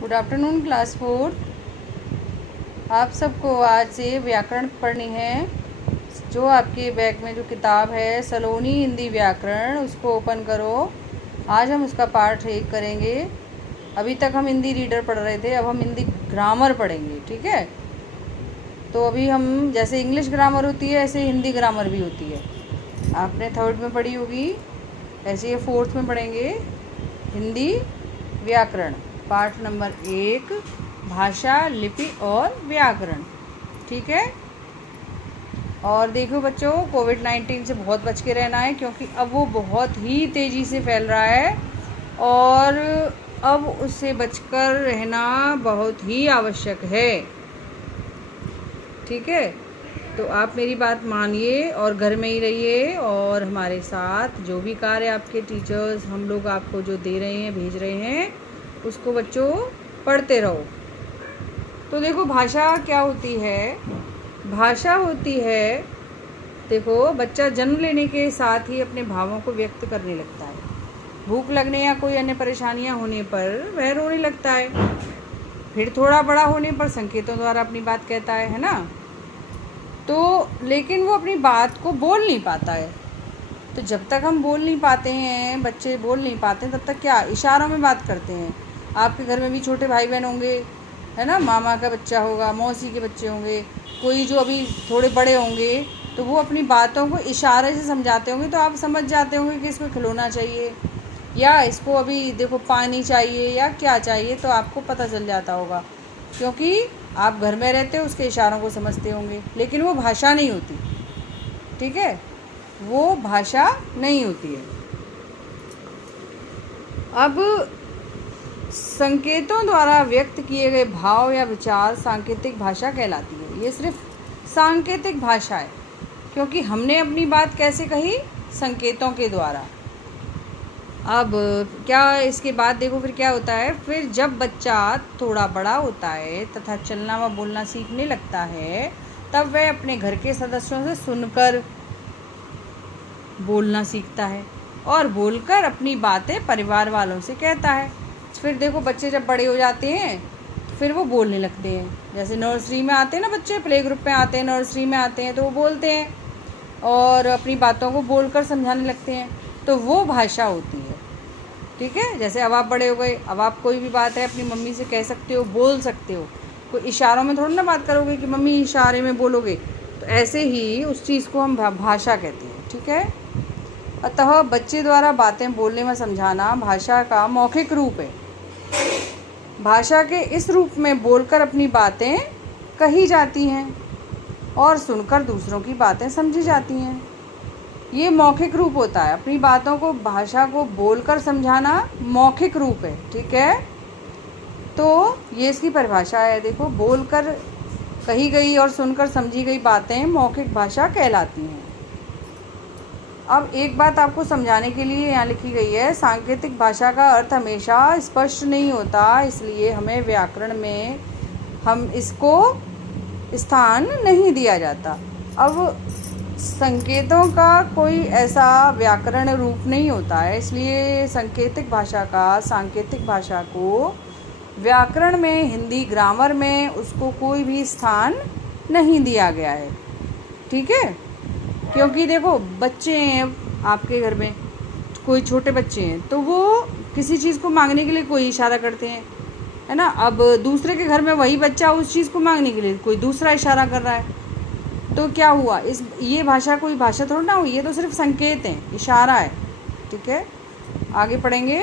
Good afternoon class 4। आप सबको आज से व्याकरण पढ़नी है। जो आपके बैग में जो किताब है सलोनी हिंदी व्याकरण, उसको ओपन करो। आज हम उसका पार्ट 1 करेंगे। अभी तक हम हिंदी रीडर पढ़ रहे थे, अब हम हिंदी ग्रामर पढ़ेंगे। ठीक है, तो अभी हम जैसे इंग्लिश ग्रामर होती है ऐसे हिंदी ग्रामर भी होती है। आपने 3rd में पढ़ी होगी, ऐसे ये 4th में पढ़ेंगे। हिंदी व्याकरण पार्ट नंबर 1, भाषा, लिपि और व्याकरण। ठीक है, और देखो बच्चों, कोविड-19 से बहुत बच के रहना है, क्योंकि अब वो बहुत ही तेज़ी से फैल रहा है और अब उससे बचकर रहना बहुत ही आवश्यक है। ठीक है, तो आप मेरी बात मानिए और घर में ही रहिए, और हमारे साथ जो भी कार्य आपके टीचर्स हम लोग आपको जो दे रहे हैं, भेज रहे हैं, उसको बच्चों पढ़ते रहो। तो देखो, भाषा क्या होती है? भाषा होती है, देखो, बच्चा जन्म लेने के साथ ही अपने भावों को व्यक्त करने लगता है। भूख लगने या कोई अन्य परेशानियां होने पर वह रोने लगता है। फिर थोड़ा बड़ा होने पर संकेतों द्वारा अपनी बात कहता है ना। तो लेकिन वो अपनी बात को बोल नहीं पाता है। तो जब तक हम बोल नहीं पाते हैं, बच्चे बोल नहीं पाते हैं, तब तक क्या इशारों में बात करते हैं। आपके घर में भी छोटे भाई बहन होंगे, है ना, मामा का बच्चा होगा, मौसी के बच्चे होंगे, कोई जो अभी थोड़े बड़े होंगे, तो वो अपनी बातों को इशारे से समझाते होंगे, तो आप समझ जाते होंगे कि इसको खिलौना चाहिए या इसको अभी देखो पानी चाहिए या क्या चाहिए, तो आपको पता चल जाता होगा, क्योंकि आप घर में रहते हो, उसके इशारों को समझते होंगे। लेकिन वो भाषा नहीं होती। ठीक है, वो भाषा नहीं होती है। अब संकेतों द्वारा व्यक्त किए गए भाव या विचार सांकेतिक भाषा कहलाती है। ये सिर्फ सांकेतिक भाषा है, क्योंकि हमने अपनी बात कैसे कही? संकेतों के द्वारा। अब क्या इसके बाद देखो फिर क्या होता है। फिर जब बच्चा थोड़ा बड़ा होता है तथा चलना व बोलना सीखने लगता है, तब वह अपने घर के सदस्यों से सुनकर बोलना सीखता है और बोलकर अपनी बातें परिवार वालों से कहता है। फिर देखो, बच्चे जब बड़े हो जाते हैं फिर वो बोलने लगते हैं। जैसे नर्सरी में आते हैं ना बच्चे, प्ले ग्रुप में आते हैं, नर्सरी में आते हैं, तो वो बोलते हैं और अपनी बातों को बोलकर समझाने लगते हैं। तो वो भाषा होती है। ठीक है, जैसे अब आप बड़े हो गए, अब आप कोई भी बात है अपनी मम्मी से कह सकते हो, बोल सकते हो। कोई इशारों में थोड़ी ना बात करोगे कि मम्मी इशारे में बोलोगे। तो ऐसे ही उस चीज़ को हम भाषा कहते हैं। ठीक है, अतः बच्चे द्वारा बातें बोलने में समझाना भाषा का मौखिक रूप है। भाषा के इस रूप में बोलकर अपनी बातें कही जाती हैं और सुनकर दूसरों की बातें समझी जाती हैं। ये मौखिक रूप होता है। अपनी बातों को, भाषा को बोलकर समझाना मौखिक रूप है। ठीक है, तो ये इसकी परिभाषा है। देखो, बोलकर कही गई और सुनकर समझी गई बातें मौखिक भाषा कहलाती हैं। अब एक बात आपको समझाने के लिए यहाँ लिखी गई है, सांकेतिक भाषा का अर्थ हमेशा स्पष्ट नहीं होता, इसलिए हमें व्याकरण में हम इसको स्थान नहीं दिया जाता। अब संकेतों का कोई ऐसा व्याकरण रूप नहीं होता है, इसलिए सांकेतिक भाषा को व्याकरण में, हिंदी ग्रामर में उसको कोई भी स्थान नहीं दिया गया है। ठीक है, क्योंकि देखो, बच्चे हैं आपके घर में, कोई छोटे बच्चे हैं, तो वो किसी चीज़ को मांगने के लिए कोई इशारा करते हैं, है ना। अब दूसरे के घर में वही बच्चा उस चीज़ को मांगने के लिए कोई दूसरा इशारा कर रहा है, तो क्या हुआ? ये भाषा कोई भाषा थोड़ी ना हुई, ये तो सिर्फ संकेत है, इशारा है। ठीक है, आगे पढ़ेंगे।